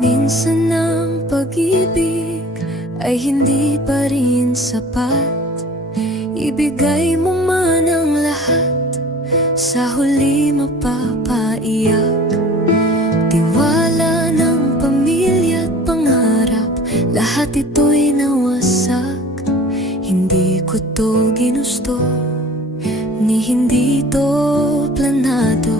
Minsan ang pag-ibig ay hindi pa rin sapat. Ibigay mo man ang lahat, sa huli mapapaiyak. Tiwala ng pamilya at pangarap, lahat ito'y nawasak. Hindi ko to ginusto, ni hindi to planado.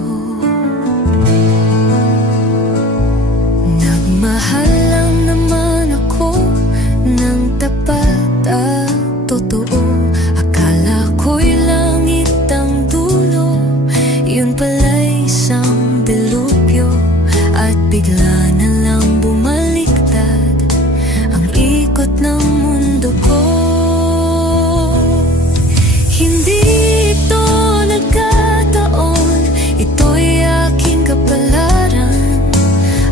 Nagmahal lang naman ako ng tapat at totoo. Akala ko'y langit ang dulo, yun pala'y isang delubyo. At bigla na lang bumaliktad ang ikot ng mundo ko. Hindi ito nagkataon, ito'y aking kapalaran.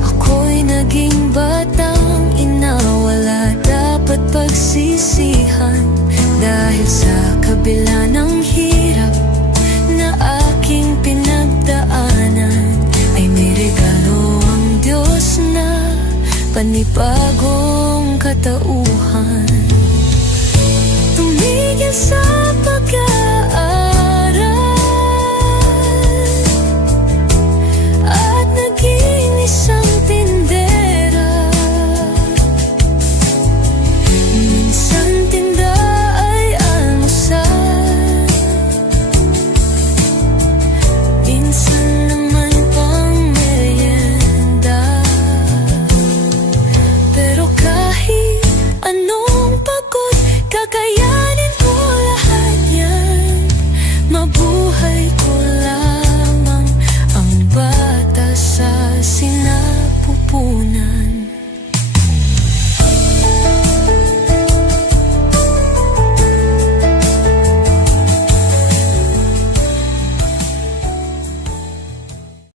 Ako'y naging batang ina, wala dapat pagsisihan. Dahil sa kabila ng hirap na aking pinagdaanan, ay may regalo ang Diyos na panibagong katauhan. Tumigil sa pag